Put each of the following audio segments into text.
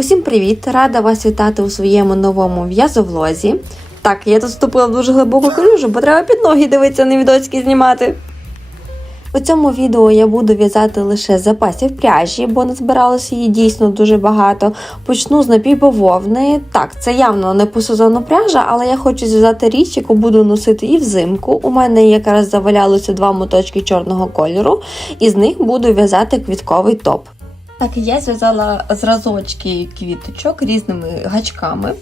Усім привіт! Рада вас вітати у своєму новому в'язовлозі. Так, я тут вступила в дуже глибоку калюжу, бо треба під ноги дивитися, не відоцьки знімати. У цьому відео я буду в'язати лише запасів пряжі, бо назбиралося її дійсно дуже багато. Почну з напівбавовни. Так, це явно не по сезону пряжа, але я хочу зв'язати річ, яку буду носити і взимку. У мене якраз завалялося два моточки чорного кольору, і з них буду в'язати квітковий топ. Так, я зв'язала зразочки квіточок різними гачками.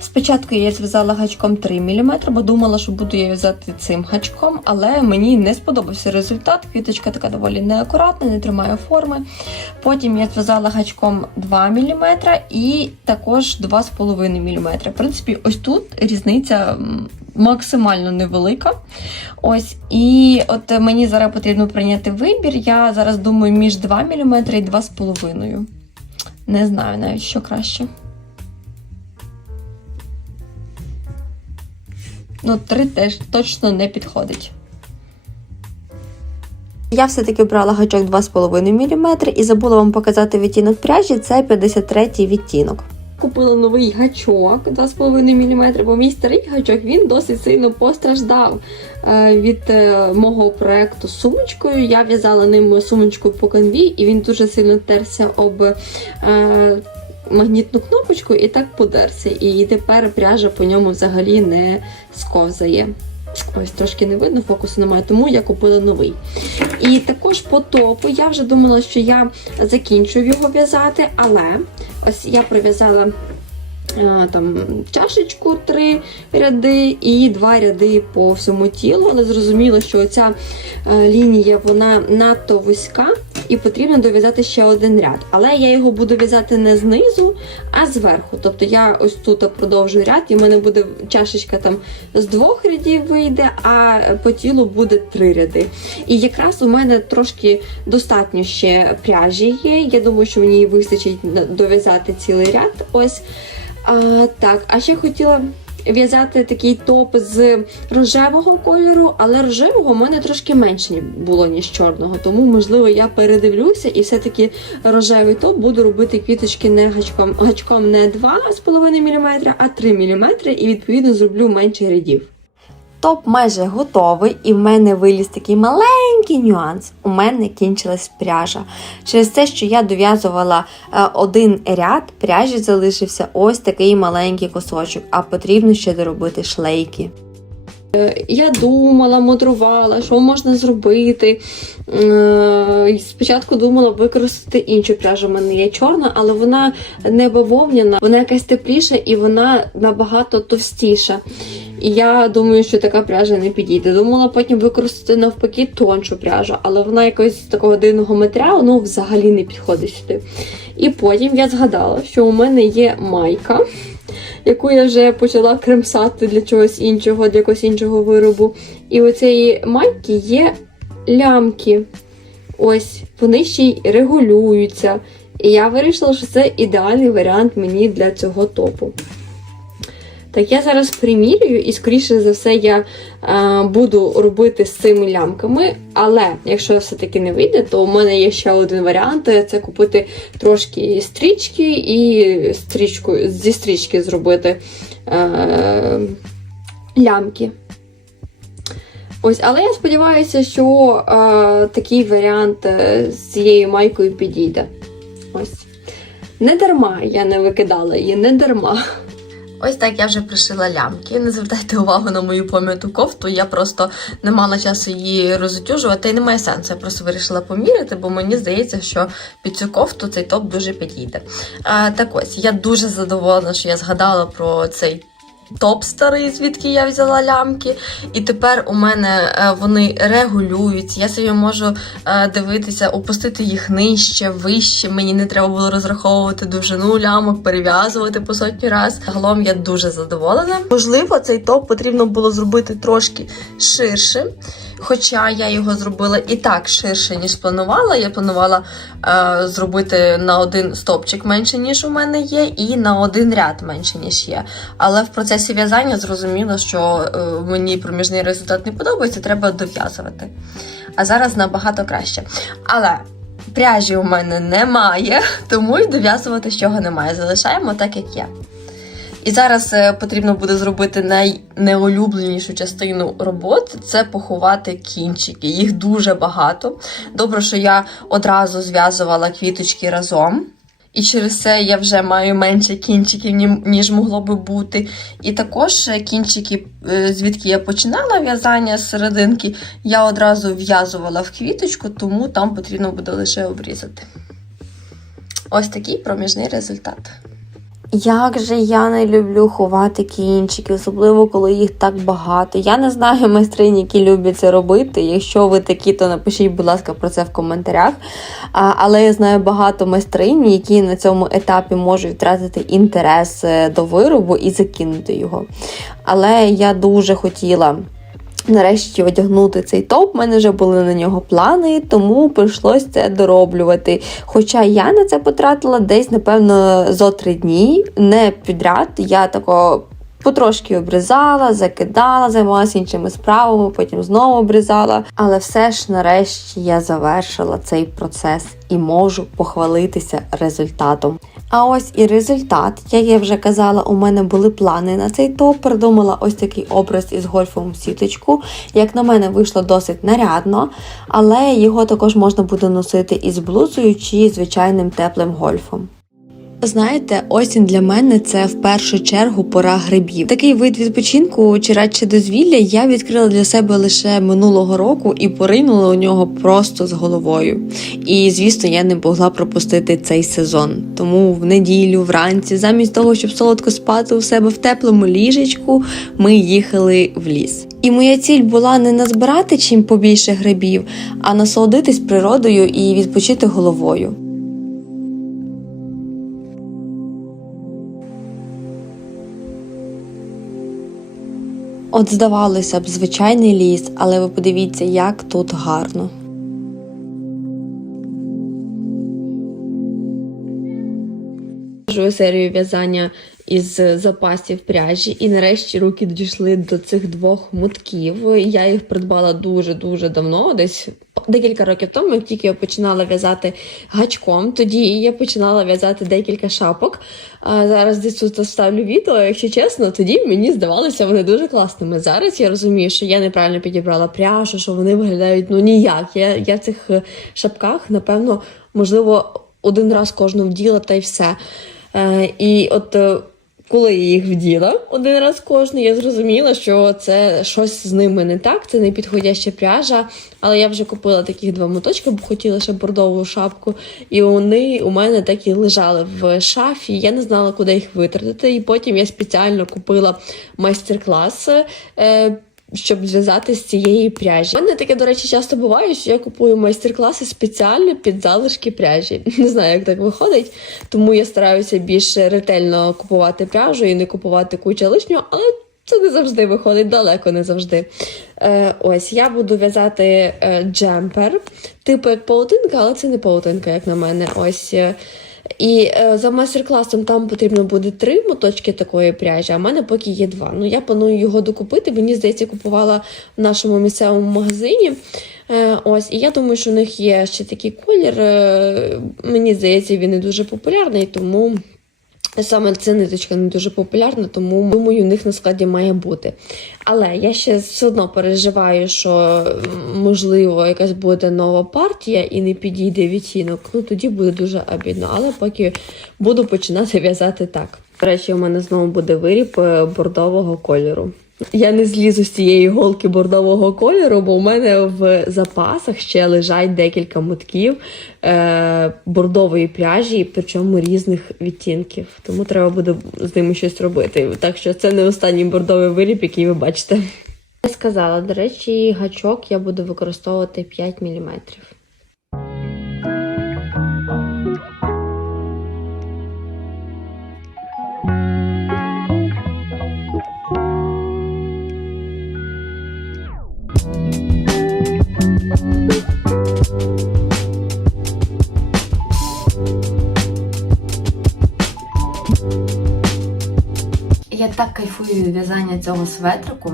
Спочатку я зв'язала гачком 3 мм, бо думала, що буду я в'язати цим гачком, але мені не сподобався результат. Квіточка така доволі неакуратна, не тримає форми. Потім я зв'язала гачком 2 мм і також 2,5 мм. В принципі, ось тут різниця максимально невелика. Ось, і от мені зараз потрібно прийняти вибір. Я зараз думаю між 2 мм і 2,5. Не знаю навіть, що краще. Ну, 3 теж точно не підходить. Я все-таки брала гачок 2,5 мм і забула вам показати відтінок пряжі, це 53 відтінок. Купила новий гачок 2,5 мм, бо мій старий гачок він досить сильно постраждав е, від е, мого проекту сумочкою. Я в'язала ним сумочку по канві, і він дуже сильно терся об е, магнітну кнопочку і так подерся. І тепер пряжа по ньому взагалі не сковзає. Ось трошки не видно, фокусу немає, тому я купила новий. І також по топу я вже думала, що я закінчу його в'язати, але ось я пров'язала е, там чашечку три ряди і два ряди по всьому тілу, але зрозуміло, що оця е, лінія вона надто вузька. І потрібно дов'язати ще один ряд. Але я його буду в'язати не знизу, а зверху. Тобто я ось тут продовжую ряд, і в мене буде чашечка там з двох рядів вийде, а по тілу буде три ряди. І якраз у мене трошки достатньо ще пряжі є. Я думаю, що мені вистачить дов'язати цілий ряд. Ось. А, так, а ще хотіла в'язати такий топ з рожевого кольору, але рожевого в мене трошки менше було, ніж чорного. Тому, можливо, я передивлюся і все-таки рожевий топ буду робити квіточки не гачком, гачком не 2,5 мм, а 3 мм, і відповідно зроблю менше рядів. Топ майже готовий, і в мене виліз такий маленький нюанс. У мене кінчилась пряжа. Через те, що я дов'язувала е, один ряд, пряжі залишився ось такий маленький кусочок, а потрібно ще доробити шлейки. Е, Я думала, мудрувала, що можна зробити. Е, Спочатку думала використати іншу пряжу. У мене є чорна, але вона не бавовняна, вона якась тепліша і вона набагато товстіша. І я думаю, що така пряжа не підійде. Думала потім використати навпаки тоншу пряжу, але вона якогось такого дивного матеріалу ну, взагалі не підходить сюди. І потім я згадала, що у мене є майка, яку я вже почала кремсати для чогось іншого, для якогось іншого виробу. І у цієї майки є лямки. Ось, вони ще й регулюються. І я вирішила, що це ідеальний варіант мені для цього топу. Так, я зараз примірюю, і, скоріше за все, я е, буду робити з цими лямками. Але якщо все-таки не вийде, то у мене є ще один варіант: це купити трошки стрічки і стрічку, зі стрічки зробити е, лямки. Ось, але я сподіваюся, що е, такий варіант е, з цією майкою підійде. Ось. Не дарма я не викидала її, не дарма. Ось так я вже пришила лямки. Не звертайте увагу на мою пом'яту кофту. Я просто не мала часу її розутюжувати, і немає сенсу. Я просто вирішила поміряти, бо мені здається, що під цю кофту цей топ дуже підійде. А, так ось, я дуже задоволена, що я згадала про цей. Топ старий, звідки я взяла лямки, і тепер у мене е, вони регулюються. Я собі можу е, дивитися, опустити їх нижче, вище. Мені не треба було розраховувати довжину лямок, перев'язувати по сотні раз. Загалом я дуже задоволена. Можливо, цей топ потрібно було зробити трошки ширше. Хоча я його зробила і так ширше, ніж планувала. Я планувала е, зробити на один стопчик менше, ніж у мене є, і на один ряд менше, ніж є. Але в процесі в'язання зрозуміло, що е, мені проміжний результат не подобається, треба дов'язувати. А зараз набагато краще. Але Пряжі у мене немає, тому й дов'язувати чого немає. Залишаємо так, як є. І зараз е, потрібно буде зробити найнеулюбленішу частину роботи це поховати кінчики. Їх дуже багато. Добре, що я одразу зв'язувала квіточки разом. І через це я вже маю менше кінчиків, ніж могло би бути. І також е, кінчики, е, звідки я починала в'язання з серединки, я одразу в'язувала в квіточку, тому там потрібно буде лише обрізати. Ось такий проміжний результат. Як же я не люблю ховати кінчики, особливо коли їх так багато. Я не знаю майстринь, які люблять це робити. Якщо ви такі, то напишіть, будь ласка, про це в коментарях. А, але я знаю багато майстринь, які на цьому етапі можуть втратити інтерес е, до виробу і закинути його. Але я дуже хотіла. Нарешті одягнути цей топ, в мене вже були на нього плани, тому прийшлось це дороблювати. Хоча я на це потратила десь, напевно, зо три дні, не підряд. Я тако потрошки обрізала, закидала, займалася іншими справами, потім знову обрізала. Але все ж нарешті я завершила цей процес і можу похвалитися результатом. А ось і результат, як я вже казала, у мене були плани на цей топ. Придумала ось такий образ із гольфовим сіточку. Як на мене, вийшло досить нарядно, але його також можна буде носити із блузою чи звичайним теплим гольфом. Знаєте, осінь для мене це в першу чергу пора грибів. Такий вид відпочинку чи радше дозвілля я відкрила для себе лише минулого року і поринула у нього просто з головою. І звісно, я не могла пропустити цей сезон. Тому в неділю, вранці, замість того, щоб солодко спати у себе в теплому ліжечку, ми їхали в ліс. І моя ціль була не назбирати чим побільше грибів, а насолодитись природою і відпочити головою. От здавалося б, звичайний ліс, але ви подивіться, як тут гарно. Серію в'язання із запасів пряжі, і нарешті руки дійшли до цих двох мотків. Я їх придбала дуже-дуже давно, десь декілька років тому, як тільки я починала в'язати гачком. Тоді я починала в'язати декілька шапок. А зараз десь тут ставлю відео. Якщо чесно, тоді мені здавалося вони дуже класними. Зараз я розумію, що я неправильно підібрала пряжу, що вони виглядають ну ніяк. Я, я в цих шапках, напевно, можливо, один раз кожну вділа та й все. Е, і от е, коли я їх вділа один раз кожний, я зрозуміла, що це щось з ними не так, це не підходяща пряжа. Але я вже купила таких два моточки, бо хотіла ще бордову шапку. І вони у мене так і лежали в шафі. Я не знала, куди їх витратити. І потім я спеціально купила майстер-клас. Е, щоб зв'язати з цієї пряжі. У мене таке, до речі, часто буває, що я купую майстер-класи спеціально під залишки пряжі. Не знаю, як так виходить, тому я стараюся більш ретельно купувати пряжу і не купувати кучу лишнього, але це не завжди виходить, далеко не завжди. Е, ось я буду в'язати е, джемпер, типу як паутинка, але це не паутинка, як на мене. Ось. І е, за майстер-класом там потрібно буде три моточки такої пряжі, а в мене поки є два. Ну я планую його докупити. Мені здається, купувала в нашому місцевому магазині. Е, ось, і я думаю, що у них є ще такий колір. Е, мені здається, він не дуже популярний, тому. Саме ця ниточка не дуже популярна, тому думаю, у них на складі має бути. Але я ще все одно переживаю, що можливо якась буде нова партія і не підійде відтінок. Ну тоді буде дуже обідно. Але поки буду починати в'язати так. До речі, у мене знову буде виріб е, бордового кольору. Я не злізу з цієї голки бордового кольору, бо у мене в запасах ще лежать декілька мотків е, бордової пряжі, причому різних відтінків. Тому треба буде з ними щось робити. Так що це не останній бордовий виріб, який ви бачите. Я сказала, до речі, гачок я буду використовувати 5 мм. Кайфую в'язання цього светрику.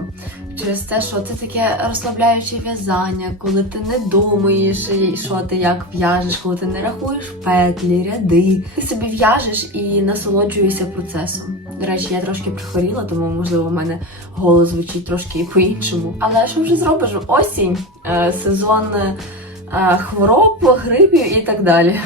через те, що це таке розслабляюче в'язання, коли ти не думаєш, що ти як в'яжеш, коли ти не рахуєш петлі, ряди. Ти собі в'яжеш і насолоджуєшся процесом. До речі, я трошки прихворіла, тому можливо в мене голос звучить трошки по-іншому. Але що вже зробиш? Осінь, е, сезон е, хвороб, грипів і так далі.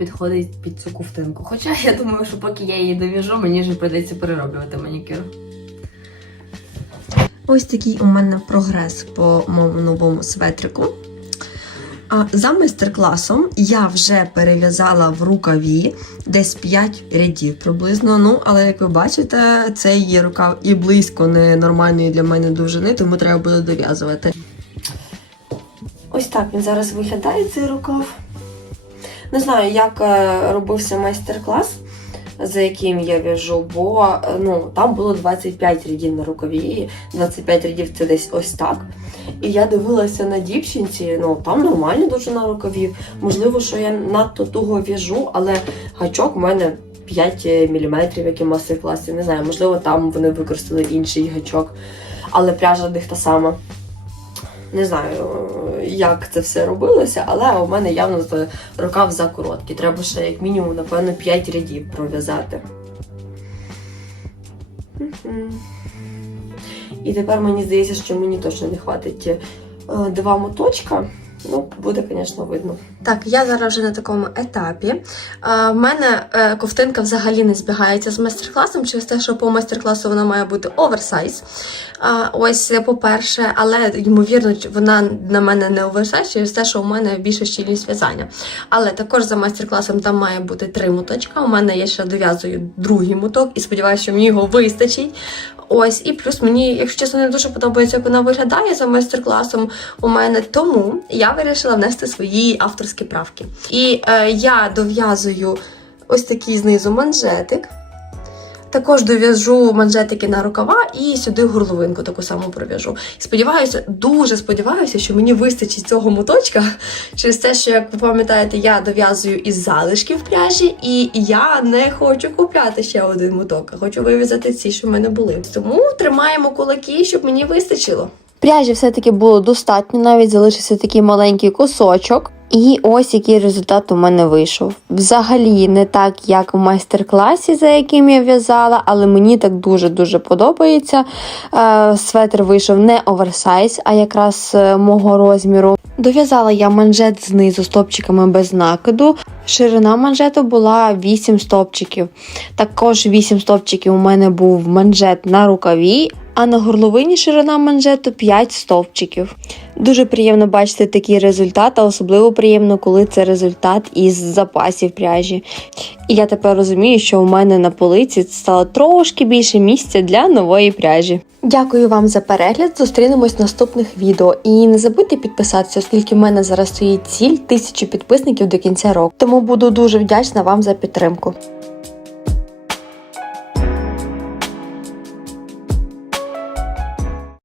Підходить під цю ковтинку. Хоча я думаю, що поки я її дов'яжу, мені вже прийдеться перероблювати манікюр. Ось такий у мене прогрес по моєму новому светрику. А за майстер-класом я вже перев'язала в рукаві десь 5 рядів приблизно. Ну, але як ви бачите, цей рукав і близько не нормальної для мене довжини, тому треба буде дов'язувати. Ось так він зараз виглядає цей рукав. Не знаю, як е, робився майстер-клас, за яким я в'яжу, бо е, ну, там було 25 рядів на рукаві, 25 рядів це десь ось так. І я дивилася на дівчинці, ну там нормально дуже на рукаві. Можливо, що я надто туго в'яжу, але гачок в мене 5 мм, як і в мастер-класі. Не знаю, можливо, там вони використали інший гачок, але пряжа них та сама. Не знаю, як це все робилося, але у мене явно рукав закороткий. Треба ще як мінімум, напевно, 5 рядів пров'язати. І тепер мені здається, що мені точно не хватить е, два моточка. Ну, буде, звісно, видно. Так, я зараз вже на такому етапі. Е, в мене е, ковтинка взагалі не збігається з майстер-класом, через те, що по майстер-класу вона має бути оверсайз. А, ось, по-перше, але ймовірно, вона на мене не оверсайз через те, що у мене більше щільність в'язання. Але також за майстер-класом там має бути три моточка. У мене я ще дов'язую другий моток і сподіваюся, що мені його вистачить. Ось, і плюс мені, якщо чесно, не дуже подобається, як вона виглядає за майстер-класом у мене. Тому я вирішила внести свої авторські правки. І е, я дов'язую ось такий знизу манжетик. Також дов'яжу манжетики на рукава і сюди горловинку таку саму пров'яжу. Сподіваюся, дуже сподіваюся, що мені вистачить цього моточка через те, що, як ви пам'ятаєте, я дов'язую із залишків пряжі, і я не хочу купляти ще один моток, а хочу вив'язати ці, що в мене були. Тому тримаємо кулаки, щоб мені вистачило. Пряжі все-таки було достатньо, навіть залишився такий маленький кусочок. І ось який результат у мене вийшов. Взагалі не так, як в майстер-класі, за яким я в'язала, але мені так дуже-дуже подобається. Е, Светр вийшов не оверсайз, а якраз е, мого розміру. Дов'язала я манжет знизу стопчиками без накиду. Ширина манжету була 8 стопчиків. Також 8 стопчиків у мене був манжет на рукаві, а на горловині ширина манжету 5 стовпчиків. Дуже приємно бачити такий результат, а особливо приємно, коли це результат із запасів пряжі. І я тепер розумію, що у мене на полиці стало трошки більше місця для нової пряжі. Дякую вам за перегляд. Зустрінемось в наступних відео. І не забудьте підписатися, оскільки в мене зараз стоїть ціль тисячу підписників до кінця року. Тому буду дуже вдячна вам за підтримку.